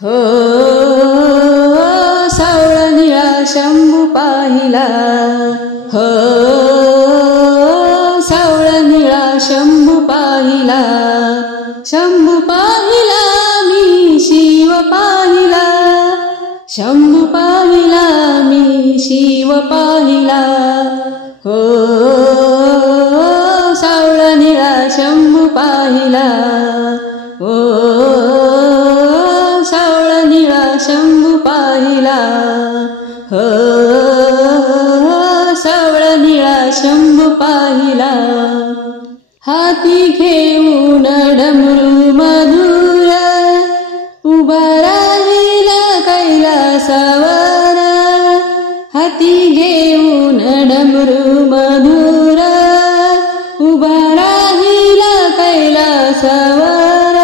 हो सावळा निळा शंभू पाहिला, हो सावळा निळा शंभू पाहिला, शंभू पाहिला मी शिव पाहिला, शंभू पाहिला मी शिव पाहिला, हो सावळा निळा शंभू पाहिला, हो सावळा निळा शंभू पाहिला, हो सावळा निळा शंभू पाहिला. हाती घेऊन डमरू मधुर उभा राहिला कैलासावर, हाती घेऊन डमरू मधुर उभा राहिला कैलासावर,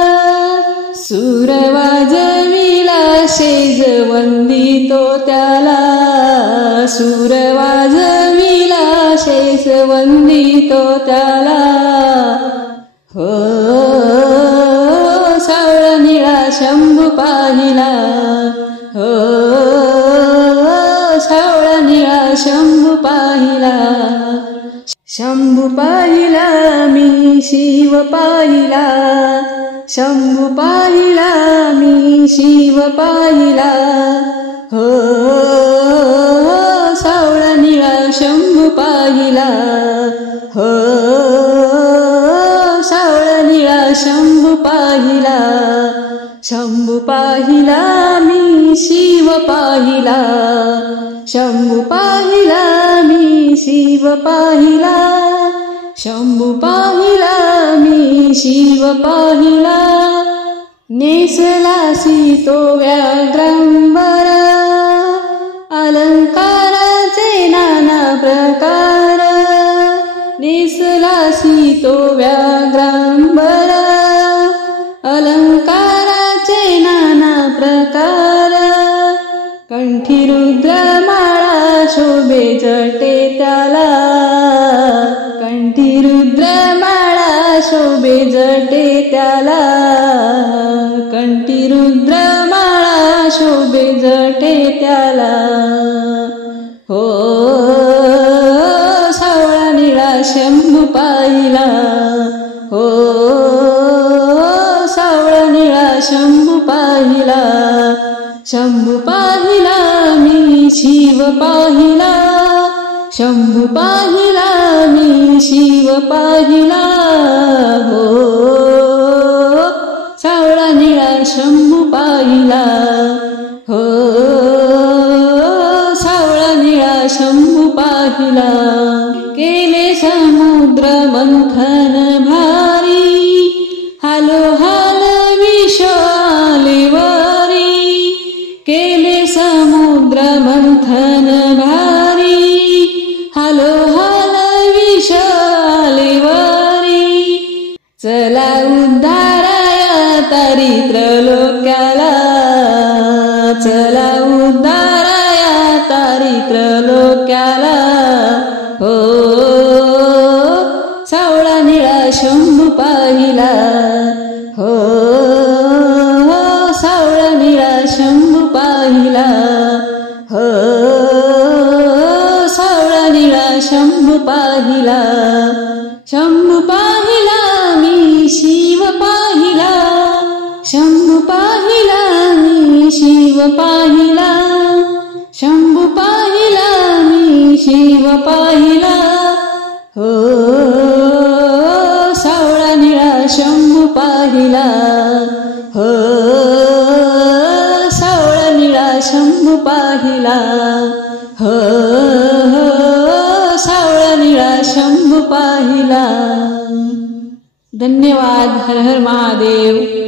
सूर वाजविला शेजवंदी तो त्याला, सूर वाजविला शेजवंदी तो त्याला, हो सावळा निळा शंभू पाहिला, हो सावळा निळा शंभू पाहिला, शंभू पाहिला मी शिव पाहिला, शंभू पाहिला मी शिव पाहिला, हो सावळा निळा शंभू पाहिला, हो सावळा निळा शंभू पाहिला, शंभू पाहिला मी शिव पाहिला, शंभू पाहिला मी शिव पाहिला, शंभू पाहिला मी शिव पाहिला. नेसलासी तो व्याघ्रांबर अलंकाराचे नाना प्रकार, नेसलासी तो व्याघ्रांबर अलंकाराचे नाना प्रकार, कंठी रुद्रमाळा शोभे जटे त्याला, कंठी रुद्रमाळा शोभे जटे त्याला, कंठी रुद्रमाळा शोभे जटे त्याला, हो सावळा निळा शंभू पाहिला, हो सावळा निळा शंभू पाहिला, शंभू पाहिला मी शिव पाहिला, शंभू पाहिला मी शिव पाहिला, हो सावळा निळा शंभू पाहिला, हो सावळा निळा शंभू पाहिला. केले समुद्र मंथन भारी, हालो हाल विष आले वरी, केले समुद्र मंथन भारी, हालो हाल विष आले वरी, चला उद्धाराया तारी त्रैलोक्याला, चला उद्धाराया तारी त्रैलोक्याला, हो सावळा निळा शंभू पाहिला, हो सावळा निळा शंभू पाहिला, हो सावळा निळा शंभू पाहिला, शंभू पाहिला मी शिव पाहिला, शंभू पाहिला मी शिव पाहिला, शंभू पाहिला मी शिव पाहिला, हो सावळा निळा शंभू पाहिला, हो सावळा निळा शंभू पाहिला, हो सावळा निळा शंभू पाहिला. धन्यवाद. हर हर महादेव.